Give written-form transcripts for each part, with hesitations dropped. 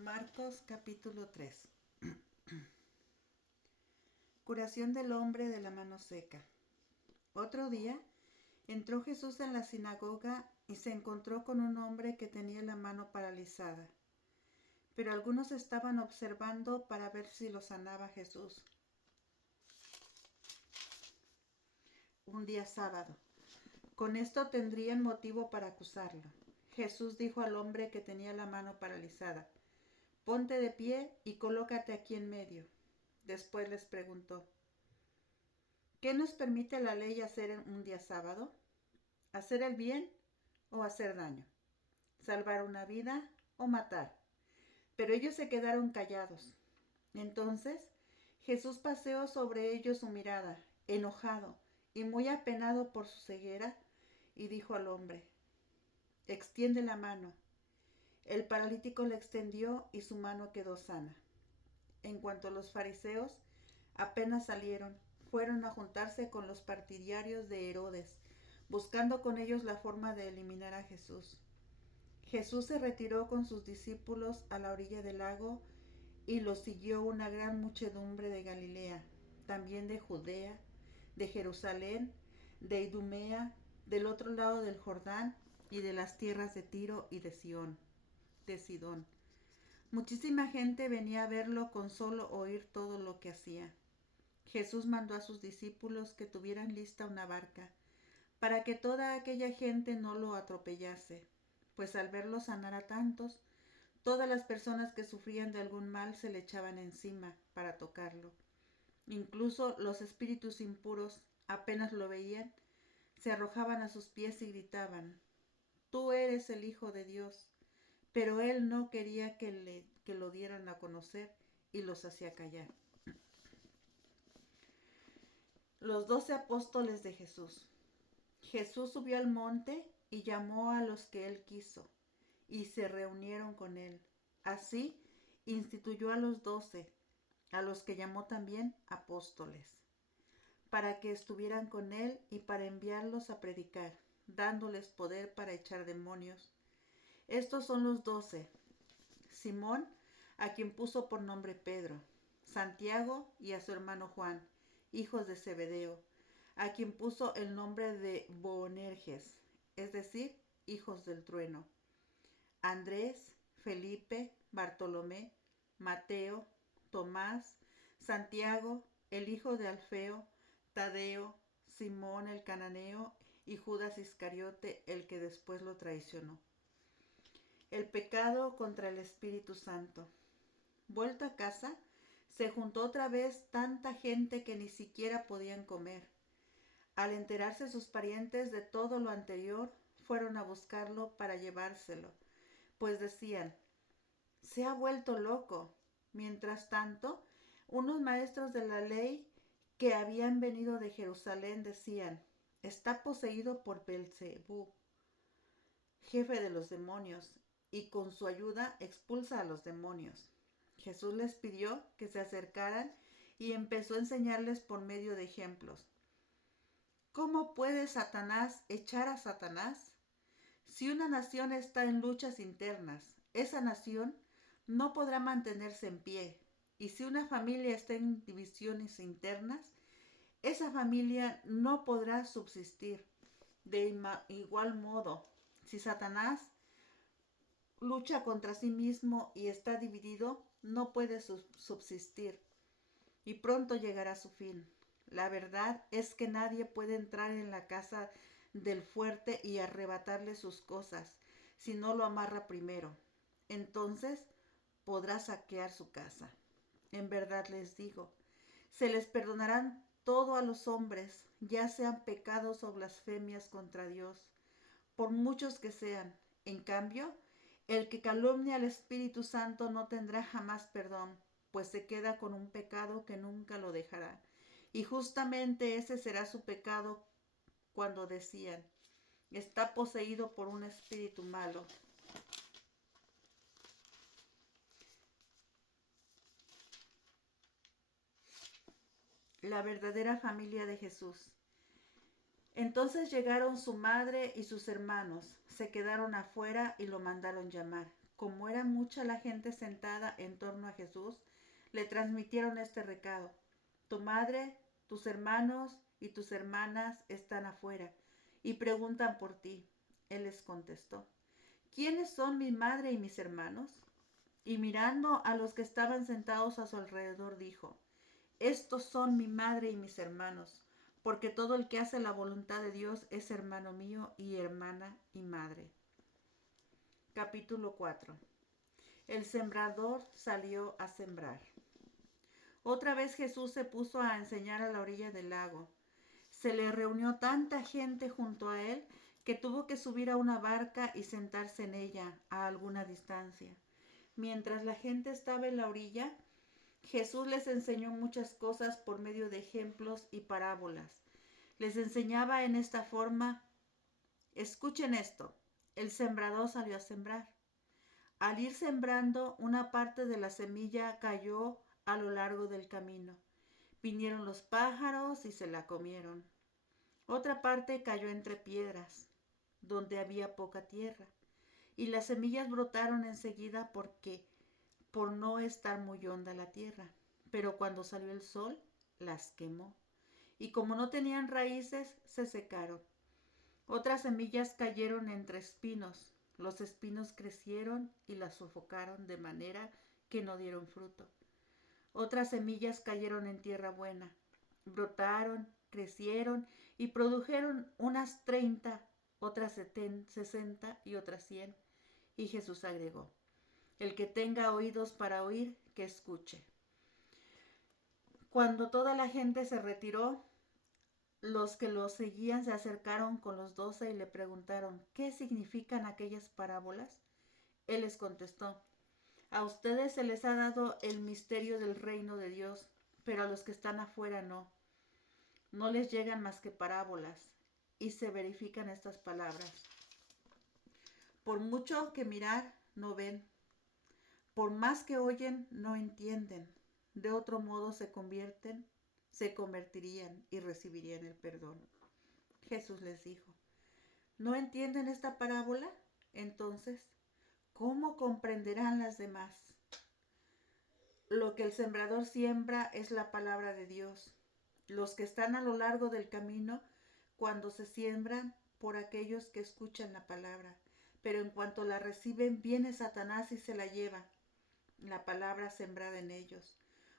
Marcos capítulo 3. Curación del hombre de la mano seca. Otro día entró Jesús en la sinagoga y se encontró con un hombre que tenía la mano paralizada. Pero algunos estaban observando para ver si lo sanaba Jesús. Un día sábado. Con esto tendrían motivo para acusarlo. Jesús dijo al hombre que tenía la mano paralizada: «Ponte de pie y colócate aquí en medio». Después les preguntó: «¿Qué nos permite la ley hacer en un día sábado? ¿Hacer el bien o hacer daño? ¿Salvar una vida o matar?». Pero ellos se quedaron callados. Entonces Jesús paseó sobre ellos su mirada, enojado y muy apenado por su ceguera, y dijo al hombre: «Extiende la mano». El paralítico la extendió y su mano quedó sana. En cuanto los fariseos apenas salieron, fueron a juntarse con los partidarios de Herodes, buscando con ellos la forma de eliminar a Jesús. Jesús se retiró con sus discípulos a la orilla del lago y lo siguió una gran muchedumbre de Galilea, también de Judea, de Jerusalén, de Idumea, del otro lado del Jordán y de las tierras de Tiro y de Sidón. Muchísima gente venía a verlo con solo oír todo lo que hacía. Jesús mandó a sus discípulos que tuvieran lista una barca, para que toda aquella gente no lo atropellase, pues al verlo sanar a tantos, todas las personas que sufrían de algún mal se le echaban encima para tocarlo. Incluso los espíritus impuros, apenas lo veían, se arrojaban a sus pies y gritaban: «Tú eres el Hijo de Dios». Pero él no quería que lo dieran a conocer y los hacía callar. Los 12 apóstoles de Jesús. Jesús subió al monte y llamó a los que él quiso, y se reunieron con él. Así instituyó a los 12, a los que llamó también apóstoles, para que estuvieran con él y para enviarlos a predicar, dándoles poder para echar demonios. Estos son los 12: Simón, a quien puso por nombre Pedro; Santiago y a su hermano Juan, hijos de Zebedeo, a quien puso el nombre de Boanerges, es decir, hijos del trueno; Andrés, Felipe, Bartolomé, Mateo, Tomás, Santiago, el hijo de Alfeo, Tadeo, Simón el cananeo y Judas Iscariote, el que después lo traicionó. El pecado contra el Espíritu Santo. Vuelto a casa, se juntó otra vez tanta gente que ni siquiera podían comer. Al enterarse sus parientes de todo lo anterior, fueron a buscarlo para llevárselo, pues decían: «Se ha vuelto loco». Mientras tanto, unos maestros de la ley que habían venido de Jerusalén decían: «Está poseído por Beelzebú, jefe de los demonios, y con su ayuda expulsa a los demonios». Jesús les pidió que se acercaran y empezó a enseñarles por medio de ejemplos. ¿Cómo puede Satanás echar a Satanás? Si una nación está en luchas internas, esa nación no podrá mantenerse en pie. Y si una familia está en divisiones internas, esa familia no podrá subsistir. De igual modo, si Satanás lucha contra sí mismo y está dividido, no puede subsistir, y pronto llegará su fin. La verdad es que nadie puede entrar en la casa del fuerte y arrebatarle sus cosas si no lo amarra primero. Entonces podrá saquear su casa. En verdad les digo, se les perdonarán todo a los hombres, ya sean pecados o blasfemias contra Dios, por muchos que sean. En cambio, el que calumnia al Espíritu Santo no tendrá jamás perdón, pues se queda con un pecado que nunca lo dejará. Y justamente ese será su pecado cuando decían: «Está poseído por un espíritu malo». La verdadera familia de Jesús. Entonces llegaron su madre y sus hermanos, se quedaron afuera y lo mandaron llamar. Como era mucha la gente sentada en torno a Jesús, le transmitieron este recado: tu madre, tus hermanos y tus hermanas están afuera y preguntan por ti. Él les contestó: ¿quiénes son mi madre y mis hermanos? Y mirando a los que estaban sentados a su alrededor, dijo: estos son mi madre y mis hermanos, porque todo el que hace la voluntad de Dios es hermano mío y hermana y madre. Capítulo 4. El sembrador salió a sembrar. Otra vez Jesús se puso a enseñar a la orilla del lago. Se le reunió tanta gente junto a él que tuvo que subir a una barca y sentarse en ella a alguna distancia. Mientras la gente estaba en la orilla, Jesús les enseñó muchas cosas por medio de ejemplos y parábolas. Les enseñaba en esta forma: escuchen esto. El sembrador salió a sembrar. Al ir sembrando, una parte de la semilla cayó a lo largo del camino. Vinieron los pájaros y se la comieron. Otra parte cayó entre piedras, donde había poca tierra, y las semillas brotaron enseguida por no estar muy honda la tierra. Pero cuando salió el sol, las quemó, y como no tenían raíces, se secaron. Otras semillas cayeron entre espinos. Los espinos crecieron y las sofocaron de manera que no dieron fruto. Otras semillas cayeron en tierra buena. Brotaron, crecieron y produjeron unas 30, otras 60 y otras 100. Y Jesús agregó: el que tenga oídos para oír, que escuche. Cuando toda la gente se retiró, los que lo seguían se acercaron con los 12 y le preguntaron: ¿qué significan aquellas parábolas? Él les contestó: a ustedes se les ha dado el misterio del reino de Dios, pero a los que están afuera no. No les llegan más que parábolas, y se verifican estas palabras: por mucho que mirar, no ven; por más que oyen, no entienden. De otro modo se convertirían y recibirían el perdón. Jesús les dijo: ¿no entienden esta parábola? Entonces, ¿cómo comprenderán las demás? Lo que el sembrador siembra es la palabra de Dios. Los que están a lo largo del camino, cuando se siembran, por aquellos que escuchan la palabra, pero en cuanto la reciben, viene Satanás y se la lleva, la palabra sembrada en ellos.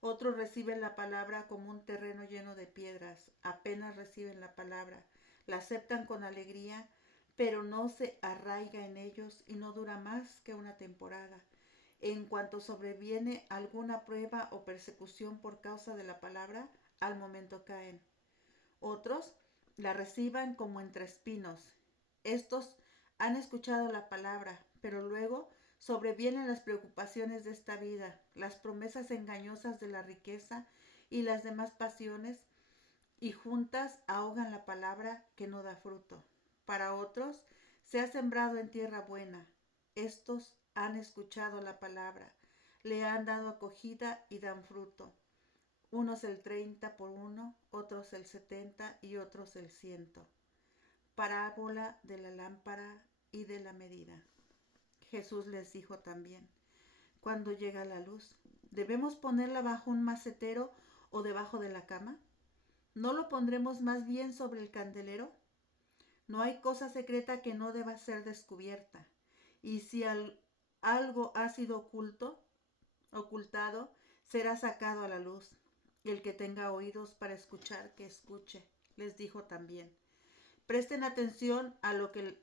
Otros reciben la palabra como un terreno lleno de piedras. Apenas reciben la palabra, la aceptan con alegría, pero no se arraiga en ellos y no dura más que una temporada. En cuanto sobreviene alguna prueba o persecución por causa de la palabra, al momento caen. Otros la reciban como entre espinos. Estos han escuchado la palabra, pero luego sobrevienen las preocupaciones de esta vida, las promesas engañosas de la riqueza y las demás pasiones, y juntas ahogan la palabra que no da fruto. Para otros se ha sembrado en tierra buena. Estos han escuchado la palabra, le han dado acogida y dan fruto. Unos el 30 por uno, otros el 70 y otros el 100. Parábola de la lámpara y de la medida. Jesús les dijo también: cuando llega la luz, ¿debemos ponerla bajo un macetero o debajo de la cama? ¿No lo pondremos más bien sobre el candelero? No hay cosa secreta que no deba ser descubierta. Y si algo ha sido ocultado, será sacado a la luz. Y el que tenga oídos para escuchar, que escuche. Les dijo también: presten atención a lo que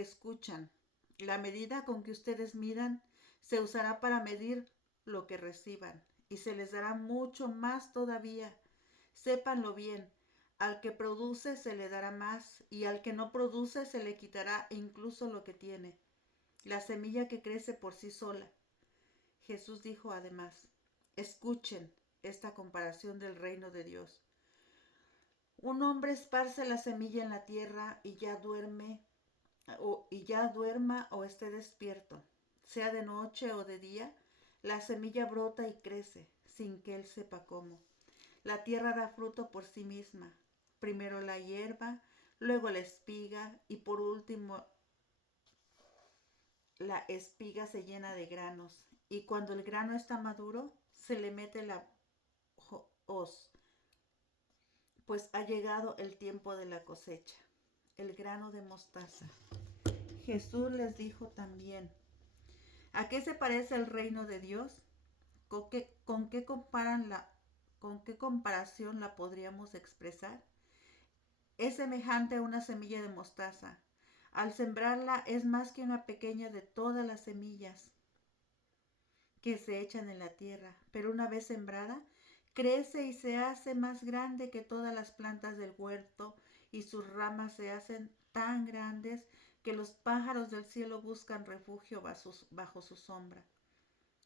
escuchan. La medida con que ustedes midan se usará para medir lo que reciban, y se les dará mucho más todavía. Sépanlo bien: al que produce se le dará más, y al que no produce se le quitará incluso lo que tiene. La semilla que crece por sí sola. Jesús dijo además: escuchen esta comparación del reino de Dios. Un hombre esparce la semilla en la tierra y ya duerma o esté despierto, sea de noche o de día, la semilla brota y crece sin que él sepa cómo. La tierra da fruto por sí misma. primero la hierba, luego la espiga y por último la espiga se llena de granos. Y cuando el grano está maduro, se le mete la hoz, pues ha llegado el tiempo de la cosecha. El grano de mostaza. Jesús les dijo también, ¿a qué se parece el reino de Dios? ¿Con qué comparación la podríamos expresar? Es semejante a una semilla de mostaza. Al sembrarla es más que una pequeña de todas las semillas que se echan en la tierra, pero una vez sembrada, crece y se hace más grande que todas las plantas del huerto y sus ramas se hacen tan grandes que los pájaros del cielo buscan refugio bajo su sombra.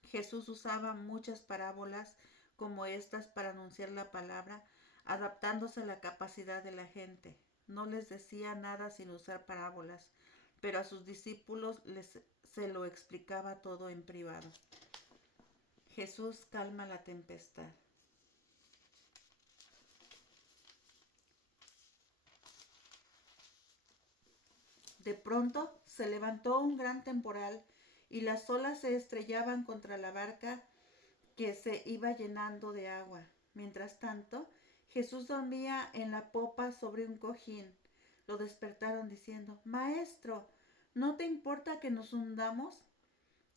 Jesús usaba muchas parábolas como estas para anunciar la palabra, adaptándose a la capacidad de la gente. No les decía nada sin usar parábolas, pero a sus discípulos se lo explicaba todo en privado. Jesús calma la tempestad. De pronto se levantó un gran temporal y las olas se estrellaban contra la barca que se iba llenando de agua. Mientras tanto, Jesús dormía en la popa sobre un cojín. Lo despertaron diciendo, Maestro, ¿no te importa que nos hundamos?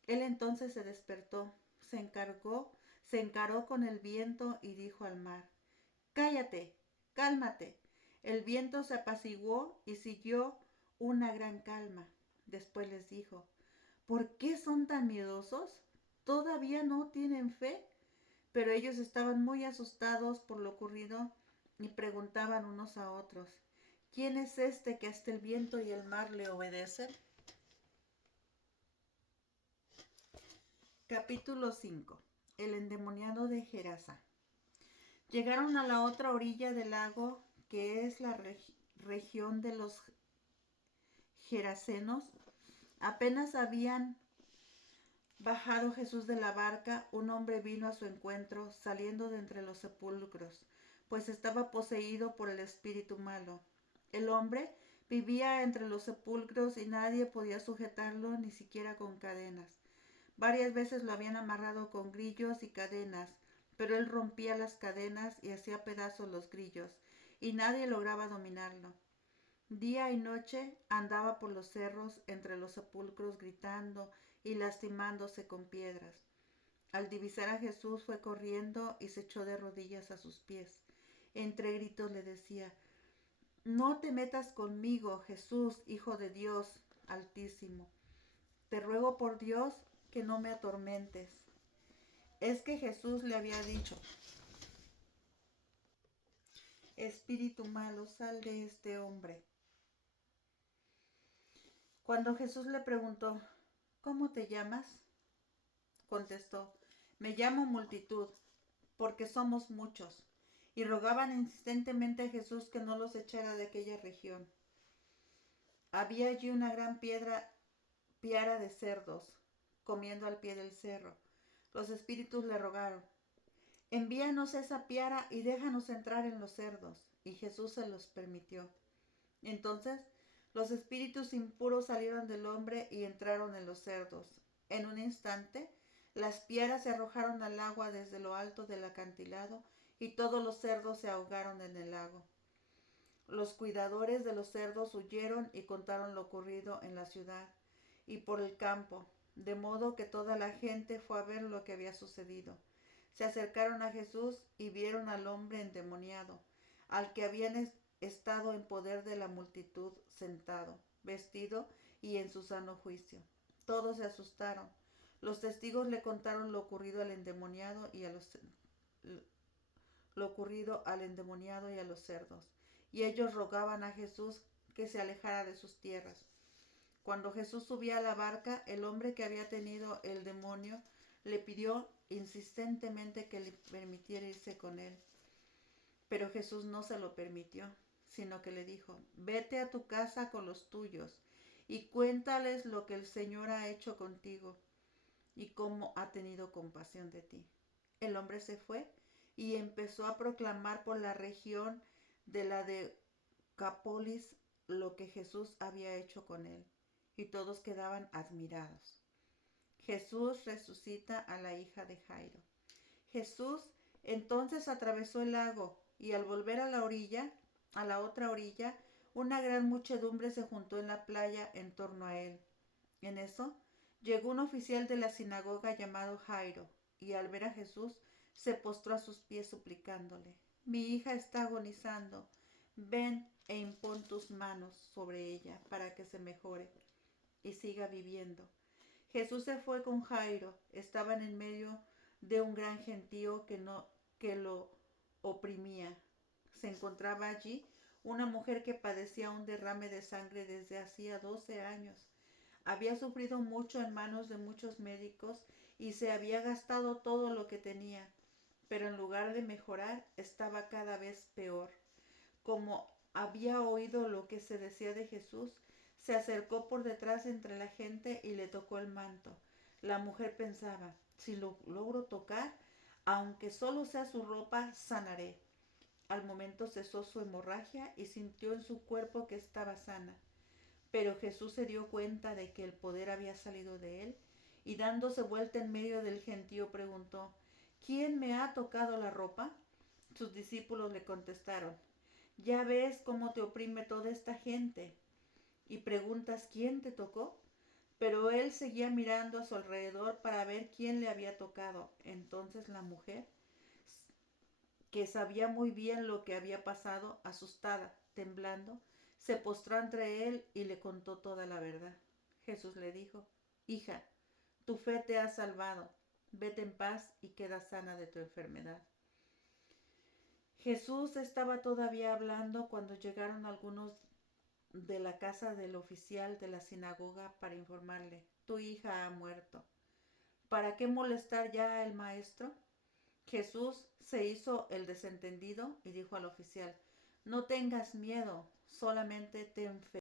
Él entonces se despertó, se encaró con el viento y dijo al mar, Cállate, cálmate. El viento se apaciguó y siguió una gran calma. Después les dijo, ¿por qué son tan miedosos? ¿Todavía no tienen fe? Pero ellos estaban muy asustados por lo ocurrido y preguntaban unos a otros, ¿quién es este que hasta el viento y el mar le obedecen? Capítulo 5. El endemoniado de Gerasa. Llegaron a la otra orilla del lago, que es la región de los Gerasenos. Apenas habían bajado Jesús de la barca, un hombre vino a su encuentro, saliendo de entre los sepulcros, pues estaba poseído por el espíritu malo. El hombre vivía entre los sepulcros y nadie podía sujetarlo, ni siquiera con cadenas. Varias veces lo habían amarrado con grillos y cadenas, pero él rompía las cadenas y hacía pedazos los grillos, y nadie lograba dominarlo. Día y noche andaba por los cerros entre los sepulcros gritando y lastimándose con piedras. Al divisar a Jesús fue corriendo y se echó de rodillas a sus pies. Entre gritos le decía, No te metas conmigo, Jesús, Hijo de Dios Altísimo. Te ruego por Dios que no me atormentes. Es que Jesús le había dicho, Espíritu malo, sal de este hombre. Cuando Jesús le preguntó, ¿cómo te llamas? Contestó, me llamo Multitud, porque somos muchos. Y rogaban insistentemente a Jesús que no los echara de aquella región. Había allí una gran piara de cerdos, comiendo al pie del cerro. Los espíritus le rogaron, envíanos esa piara y déjanos entrar en los cerdos. Y Jesús se los permitió. Entonces los espíritus impuros salieron del hombre y entraron en los cerdos. En un instante, las piaras se arrojaron al agua desde lo alto del acantilado y todos los cerdos se ahogaron en el lago. Los cuidadores de los cerdos huyeron y contaron lo ocurrido en la ciudad y por el campo, de modo que toda la gente fue a ver lo que había sucedido. Se acercaron a Jesús y vieron al hombre endemoniado, al que habían estado en poder de la multitud sentado, vestido y en su sano juicio. Todos se asustaron. Los testigos le contaron lo ocurrido al endemoniado y a los cerdos, y ellos rogaban a Jesús que se alejara de sus tierras. Cuando Jesús subía a la barca, el hombre que había tenido el demonio le pidió insistentemente que le permitiera irse con él. Pero Jesús no se lo permitió, sino que le dijo, vete a tu casa con los tuyos y cuéntales lo que el Señor ha hecho contigo y cómo ha tenido compasión de ti. El hombre se fue y empezó a proclamar por la región de la Decápolis lo que Jesús había hecho con él, y todos quedaban admirados. Jesús resucita a la hija de Jairo. Jesús entonces atravesó el lago y al volver a la otra orilla, una gran muchedumbre se juntó en la playa en torno a él. En eso llegó un oficial de la sinagoga llamado Jairo, y al ver a Jesús se postró a sus pies suplicándole: Mi hija está agonizando, ven e impón tus manos sobre ella para que se mejore y siga viviendo. Jesús se fue con Jairo. Estaban en medio de un gran gentío que lo oprimía. Se encontraba allí una mujer que padecía un derrame de sangre desde hacía 12 años. Había sufrido mucho en manos de muchos médicos y se había gastado todo lo que tenía, pero en lugar de mejorar estaba cada vez peor. Como había oído lo que se decía de Jesús, se acercó por detrás entre la gente y le tocó el manto. La mujer pensaba: si lo logro tocar, aunque solo sea su ropa, sanaré. Al momento cesó su hemorragia y sintió en su cuerpo que estaba sana. Pero Jesús se dio cuenta de que el poder había salido de él y dándose vuelta en medio del gentío preguntó: ¿Quién me ha tocado la ropa? Sus discípulos le contestaron: Ya ves cómo te oprime toda esta gente y preguntas quién te tocó. Pero él seguía mirando a su alrededor para ver quién le había tocado. Entonces la mujer, que sabía muy bien lo que había pasado, asustada, temblando, se postró ante él y le contó toda la verdad. Jesús le dijo: Hija, tu fe te ha salvado. Vete en paz y queda sana de tu enfermedad. Jesús estaba todavía hablando cuando llegaron algunos de la casa del oficial de la sinagoga para informarle: Tu hija ha muerto. ¿Para qué molestar ya al maestro? Jesús se hizo el desentendido y dijo al oficial: No tengas miedo, solamente ten fe.